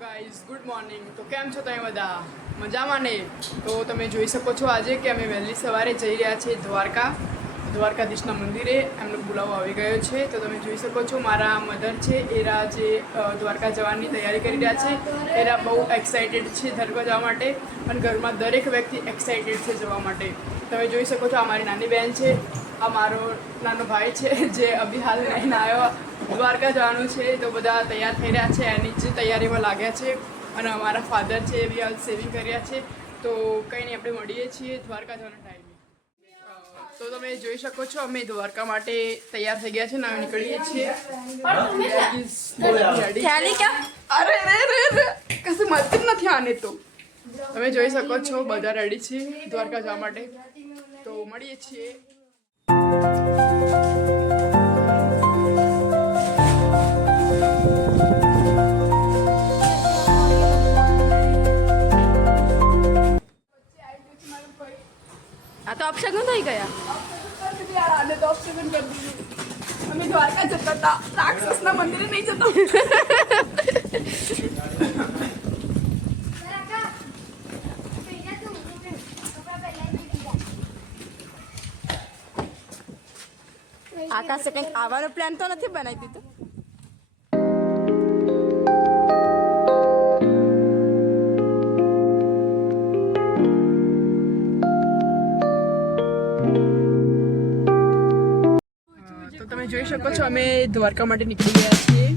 Guys good morning. તો કેમ છો તમે બધા? મજામાં ને? તો તમે જોઈ શકો છો આજે કે અમે વહેલી સવારે જઈ રહ્યા છીએ દ્વારકાધીશના મંદિરે. એમનો બોલાવો આવી ગયો છે. તો તમે જોઈ શકો છો મારા મધર છે એરા જે દ્વારકા જવાની તૈયારી કરી રહ્યા છે. એરા બહુ એક્સાઇટેડ છે દ્વારકા જવા માટે અને ઘરમાં દરેક વ્યક્તિ એક્સાઇટેડ છે જવા માટે. તમે જોઈ શકો છો આ મારી નાની બહેન છે, આ મારો નાનો ભાઈ છે જે અભી હાલ નહીં આવ્યો. દ્વારકા જવાનું છે તો બધા તૈયાર થઈ રહ્યા છે, એની જ તૈયારીમાં લાગ્યા છે. અને અમારા ફાધર છે એ બી હાલ સેવિંગ કર્યા છે. તો કંઈ નહીં, આપણે મળીએ છીએ દ્વારકા જવાના ટાઈમે. તો તમે જોઈ શકો છો અમે દ્વારકા માટે તૈયાર થઈ ગયા છે ને નીકળીએ છીએ. અરે કશું મળતું જ નથી આને. તો તમે જોઈ શકો છો બધા રેડી છે દ્વારકા જવા માટે. તો મળીએ છીએ. આ તો અપશગુન થઈ ગયા. અમે દ્વારકા જતા હતા, રાક્ષસના મંદિરે નહીં જતા. આકાશે કંઈક આવવાનો પ્લાન તો નથી બનાવી દીધો. તો તમે જોઈ શકો છો અમે દ્વારકા માટે નીકળી ગયા છીએ.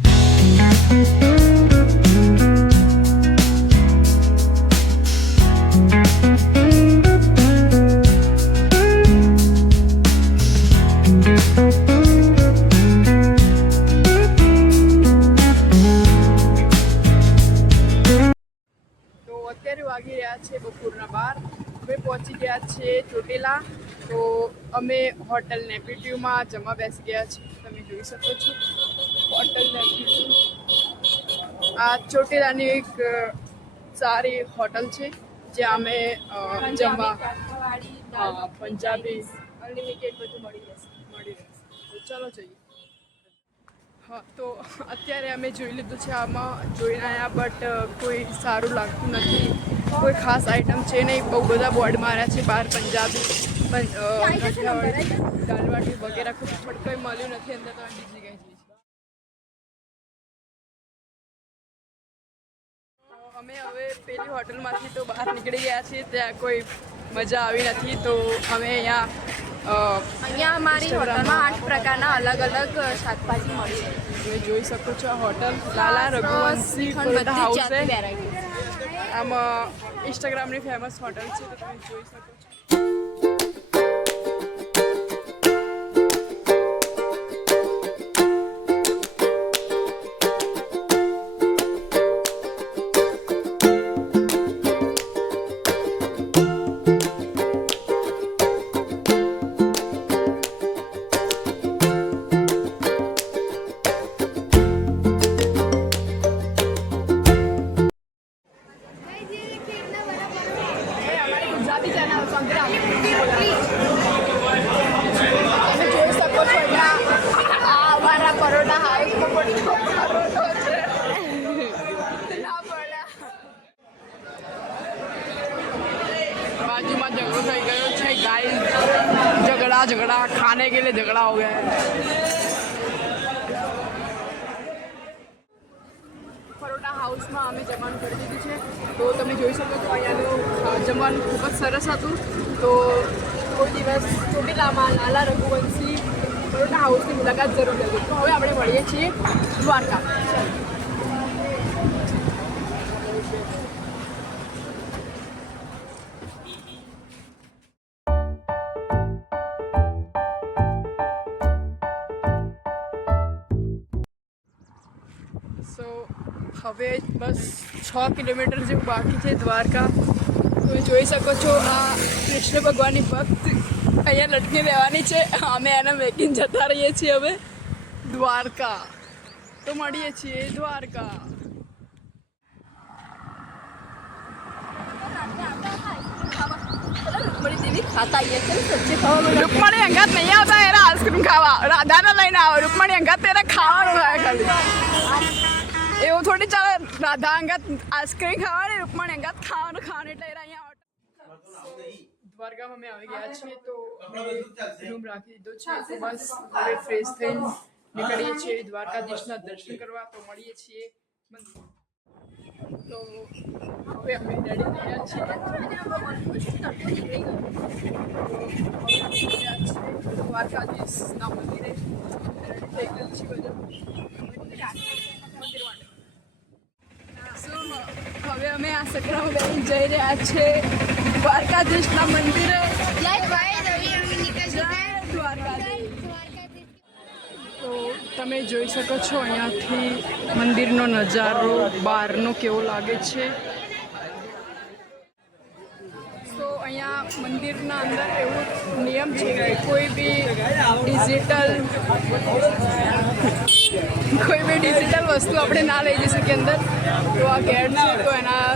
અત્યારે વાગી રહ્યા છે બપોરના 12. અમે પહોંચી ગયા છીએ ચોટીલા. તો અમે હોટલ નેપેટ્યુમાં જમવા બેસી ગયા છીએ. તમે જોઈ શકો છો હોટલ નેપેટ્યુ. આ ચોટીલાની એક સારી હોટલ છે જ્યાં અમે જમવા પંજાબી અનલિમિટેડ બધું મળી રહેશે. તો ચાલો જઈએ. હા, તો અત્યારે અમે જોઈ લીધું છે, આમાં જોઈને આવ્યા બટ કોઈ સારું લાગતું નથી. કોઈ ખાસ આઈટમ છે નહીં. બહુ બધા બોર્ડ માર્યા છે બહાર પંજાબી દાલવાટી વગેરે પણ કંઈ મળ્યું નથી અંદર. તો બીજી જગ્યાએ જઈએ છીએ. અમે હવે પેલી હોટલમાંથી તો બહાર નીકળી ગયા છીએ. ત્યાં કોઈ મજા આવી નથી. તો અમે અહીંયા અમારી હોટલમાં 8 પ્રકારના અલગ અલગ શાકભાજી મળી રહે. તમે જોઈ શકો છો આ હોટલ લાલા રઘુવંશી પરોઠા હાઉસ છે. આમાં ઇન્સ્ટાગ્રામની ફેમસ હોટલ છે. તો તમે જોઈ શકો છો. बाजू में झगड़ा થઈ ગયો છે गाइस. झगड़ा खाने के लिए झगड़ा हो गया है. પરોઠા હાઉસમાં અમે જમવાનું કરી દીધું છે. તો તમે જોઈ શકો છો અહીંયાનું જમવાનું ખૂબ જ સરસ હતું. તો કોઈ દિવસ ચોટીલામાં લાલા રઘુવંશી પરોઠા હાઉસની મુલાકાત જરૂર લેજો. તો હવે આપણે મળીએ છીએ દ્વારકા. સો હવે બસ 6 કિલોમીટર જેવું બાકી છે દ્વારકા. તમે જોઈ શકો છો આ કૃષ્ણ ભગવાનની ભક્ત અહીંયા લટકી રહેવાની છે. અમે એને મેકીને જતા રહીએ છીએ હવે દ્વારકા. તો મળીએ છીએ દ્વારકા. રૂકમણી અંગાત નહીં આવતા એના આઈસ્ક્રીમ ખાવા. રાધાને લઈને આવો. રૂકમણી અંગાત તેરા ખાવાનું હોય ખાલી. એવું થોડી ચાલે રાધા અંગાત આઈસ્ક્રીમ ખાવાની રૂકમણ અંગાત ખાવાનું એટલે અહીંયા દ્વારકામાં અમે આવી ગયા છીએ તો રૂમ રાખી દીધો છે તો બસ હવે ફ્રેશ થઈને નીકળીએ છીએ દ્વારકાધીશના દર્શન કરવા તો મળીએ છીએ તો હવે અમે રેડી થયા છીએ દ્વારકાધીશના મંદિરે રેડી થઈ ગયા છીએ બધા હવે અમે આ સકરામાં બેસી જઈ રહ્યા છે દ્વારકાધીશના મંદિરે તો તમે જોઈ શકો છો અહીંયાથી મંદિરનો નજારો બહારનો કેવો લાગે છે તો અહીંયા મંદિરના અંદર એવો નિયમ છે કે કોઈ બી ડિજિટલ વસ્તુ આપણે ના લઈ જઈ શકીએ અંદર તો આ ગેટ છે તો એના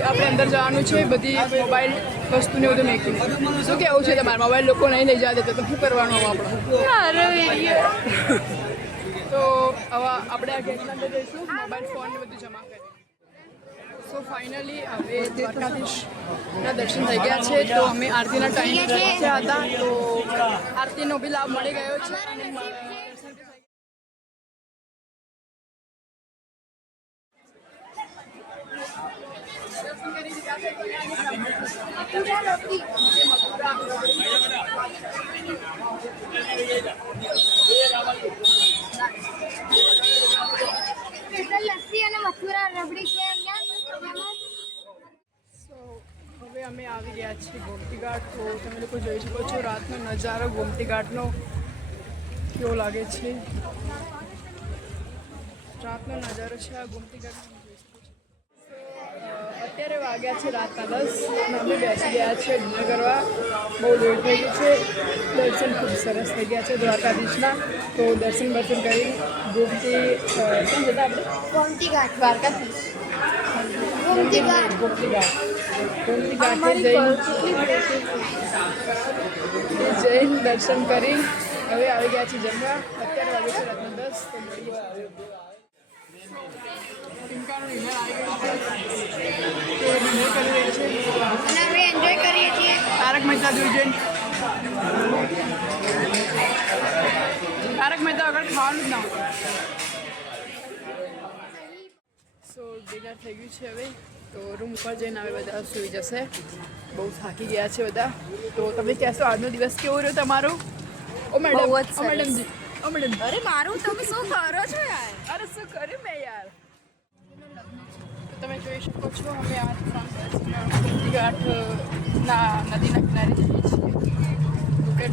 આપણે અંદર જવાનું છે બધી મોબાઈલ વસ્તુને બધું મેકિંગ શું કેવું છે તમારા મોબાઈલ લોકો નહીં લઈ જવા દેતા તો શું કરવાનું આપણે તો હવે આપણે આ ગેટના અંદર જઈશું મોબાઈલ ફોન ને બધું જમા કરી સો ફાઇનલી હવે દ્વારકાધીશના દર્શન થઈ ગયા છે તો અમે આરતીના ટાઈમ પહોંચ્યા હતા તો આરતીનો બી લાભ મળી ગયો છે અને હવે અમે આવી ગયા છીએ ગોમતી ઘાટ તો તમે લોકો જોઈ શકો છો રાતનો નજારો ગોમતી ઘાટનો કેવો લાગે છે રાતનો નજારો છે આ ગોમતી ઘાટનો અત્યારે વાગ્યા છે રાતના 10 અમે બેસી ગયા છે ડિનર કરવા બહુ લેટ થઈ ગયું છે દર્શન ખૂબ સરસ થઈ ગયા છે દ્વારકાધીશના તો દર્શન કરી ગોમતી કેમ જતા આપણે ગોમતી ઘાટ દ્વારકાધીશ ગોમતી ઘાટ જૈન દર્શન કરી હવે આવી ગયા છે જમવા અત્યારે વાગે છે રાતના 10 તો મળીએ ટીમકાનો ડિનર આવી ગયો છે તો ડિનર કરી રહી છે અને અમે એન્જોય કરીએ છીએ તારક મહેતા જોઈ જઈને તારક મહેતા વગર ખાવાનું જ ના હોય સો ડિનર થઈ ગયું છે હવે તો રૂમ ઉપર જઈને હવે બધા સૂઈ જશે બહુ થાકી ગયા છે બધા તો તમે કહેશો આજનો દિવસ કેવો રહ્યો તમારો ઓ મેડમજી અરે મારું તમે શું કરો છો યાર અરે શું કર્યું મેં યાર તો તમે જોઈ શકો છો અમે આ ઘાટના નદીના કિનારે જઈએ છીએ ઓકે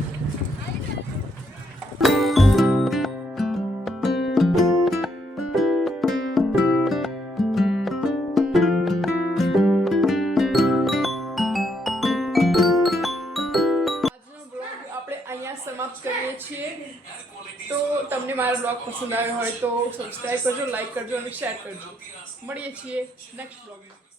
સમાપ્ત કરીએ છીએ તો તમને મારો બ્લોગ પસંદ આવ્યો હોય તો સબસ્ક્રાઈબ કરજો લાઈક કરજો અને શેર કરજો મળીએ છીએ નેક્સ્ટ બ્લોગમાં